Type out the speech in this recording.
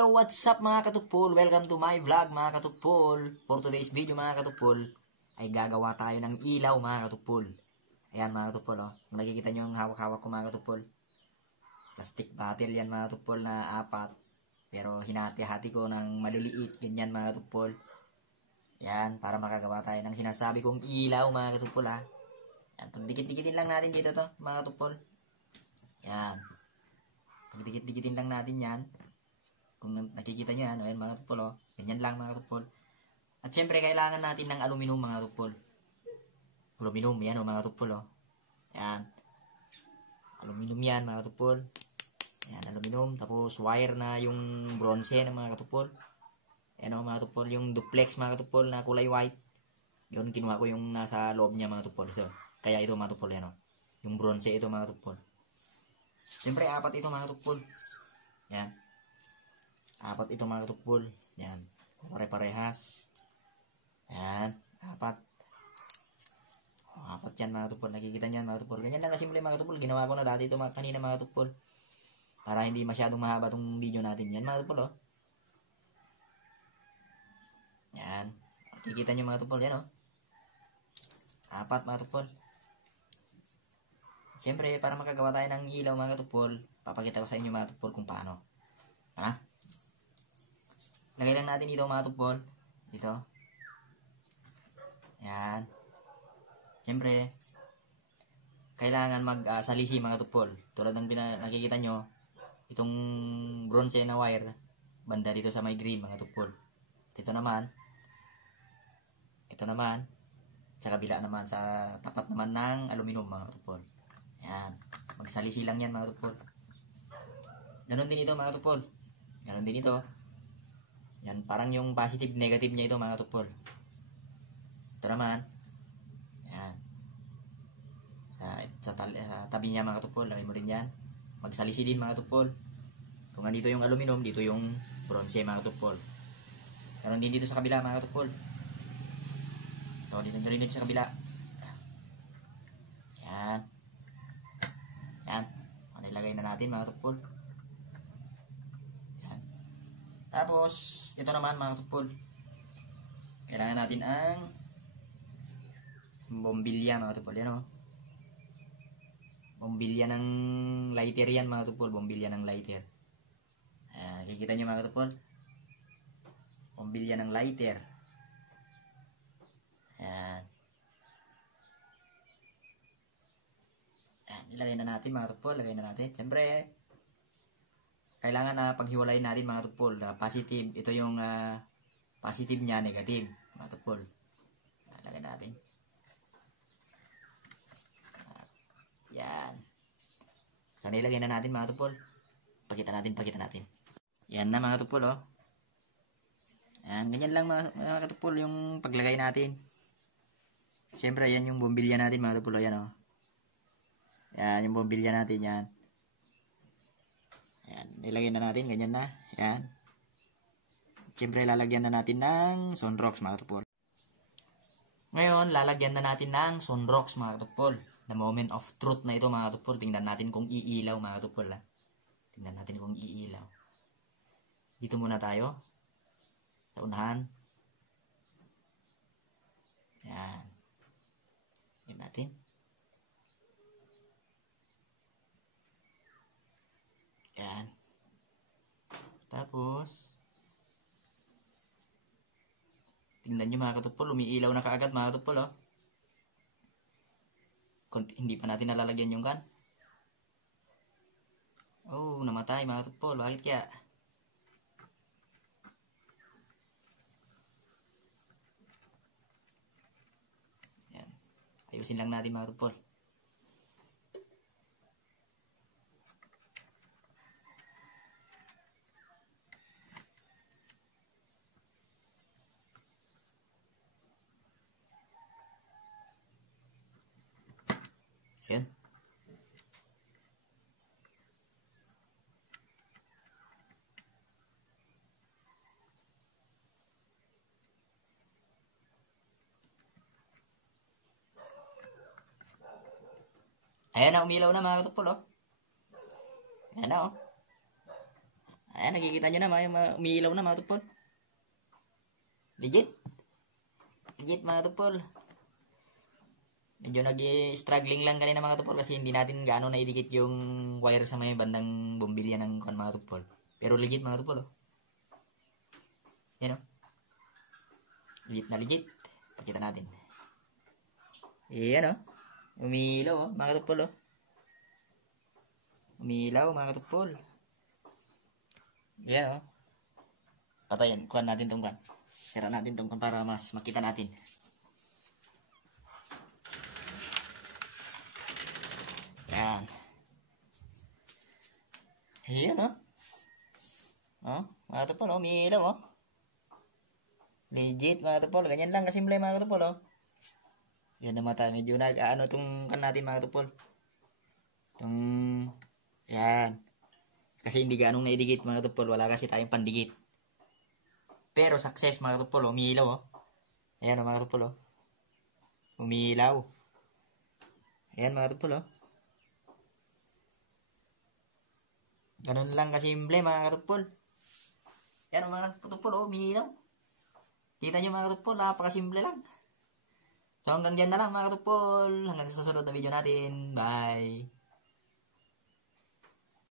Hello, what's up mga katupol? Welcome to my vlog mga katupol. For today's video mga katupol, ay gagawa tayo ng ilaw mga katupol. Ayan mga katupol, oh. Kung nakikita nyo yung hawak-hawak ko mga katupol. Plastic bottle yan mga katupol na 4. Pero hinati-hati ko ng maliliit, ganyan mga katupol. Ayan, para makagawa tayo ng sinasabi kong ilaw mga katupol ha. Ayan, pagdikit-dikitin lang natin dito to mga katupol. Ayan. Pagdikit-dikitin lang natin yan. Kung nakikita nyo yan, ayan mga katupol, oh. Ganyan lang mga katupol. At syempre, kailangan natin ng aluminum mga katupol. Aluminum, yan o mga katupol, oh. Ayan. Aluminum yan mga katupol. Ayan, aluminum. Tapos wire na yung bronze ng mga katupol. Ayan o mga katupol, yung duplex mga katupol na kulay white. Yun, kinuha ko yung nasa loob niya mga katupol. So, kaya ito mga katupol, yan o. Yung bronze ito mga katupol. Syempre, 4 ito mga katupol. Ayan. 4 ito mga katupol. Yan. Pare-parehas. Yan. 4. 4 yan mga katupol. Nakikita nyo yan mga katupol. Ganyan lang kasimple mga katupol. Ginawa ko na dati ito kanina mga katupol. Para hindi masyadong mahaba itong video natin. Yan mga katupol, oh. Yan. Nakikita nyo mga katupol. Yan, oh. 4 mga katupol. Siyempre, para makagawa tayo ng ilaw mga katupol, papakita ko sa inyo mga katupol kung paano. Tara. Lagay lang natin dito mga katupol. Dito. Yan. Siyempre, kailangan mag-salisi mga katupol. Tulad ng nakikita nyo, itong bronze na wire, banda dito sa may green mga katupol. Ito naman, sa kabila naman, sa tapat naman ng aluminum mga katupol. Yan. Magsalisi lang yan mga katupol. Ganon din ito mga katupol. Ganon din ito. Yan, parang yung positive, negative niya ito mga katupol. Ito naman. Yan. Sa tabi niya mga katupol, lagay mo rin yan. Magsalisi din mga katupol. Kung andito yung aluminum, dito yung bronze mga katupol. Ganon din dito sa kabila mga katupol. Ito, dito rin sa kabila. Yan. Yan. Ano ilagay na natin mga katupol. Tapos, ito naman mga katupol. Kailangan natin ang bombilya mga katupol. Yan o. Bombilya ng lighter yan mga katupol. Bombilya ng lighter. Kikita nyo mga katupol. Bombilya ng lighter. Ayan. Ayan. Ilagay na natin mga katupol. Lagay na natin. Siyempre, kailangan na paghiwalayin natin mga katupol. Positive, ito yung positive niya, negative mga katupol. Lagay natin. Yan. So, nilagay na natin mga katupol. Pakita natin. Yan na mga katupol, oh. Yan, ganyan lang mga katupol yung paglagay natin. Siyempre, yan yung bombilya natin mga katupol. Yan, oh. Yan, yung bombilya natin, yan. Ayan, nilagyan na natin, ganyan na. Ayan. Siyempre, lalagyan na natin ng sunrocks, mga katupol. Ngayon, lalagyan na natin ng sunrocks, mga katupol. The moment of truth na ito, mga katupol. Tingnan natin kung iilaw, mga katupol. Ha? Tingnan natin kung iilaw. Dito muna tayo. Sa unahan. Ayan. Tingnan natin. Yan. Tapos, tingnan nyo mga katupol, umiilaw na kaagad mga katupol, oh. Hindi pa natin nalalagyan yung kan. Oh, namatay mga katupol. Bakit kaya? Yan. Ayusin lang natin mga katupol. Ayan. Ayan na, umilaw na mga katupol, oh. Ayan na, oh. Ayan, nakikita nyo na, umiilaw na mga katupol. Legit. Legit mga katupol. Medyo nag-struggling lang kanina mga katupol kasi hindi natin gaano naidikit yung wire sa may bandang bombilya ng mga katupol. Pero legit mga katupol. Yan o. Legit na legit. Pakita natin. Yan o. Umiilaw o mga katupol o. Umiilaw mga katupol. Yan o. Patayin. Kuhan natin tong kan. Sira natin tong kan para mas makita natin. Yan. Yan o. Oh, mga katupol o. Umiilaw o. Legit mga katupol. Ganyan lang kasimple mga katupol o. Yan naman tayo. Medyo nag-ano itong kan natin mga katupol. Yan. Kasi hindi ganong naidikit mga katupol. Wala kasi tayong pandikit. Pero success mga katupol. Umiilaw o. Ayan o mga katupol o. Umiilaw. Ayan mga katupol o. Ganun lang kasimple mga katupol. Ayan o mga katupol o. Umiilaw. Kita nyo mga katupol. Napakasimple lang. So hanggang dyan na lang mga katupol. Hanggang sa susunod na video natin. Bye.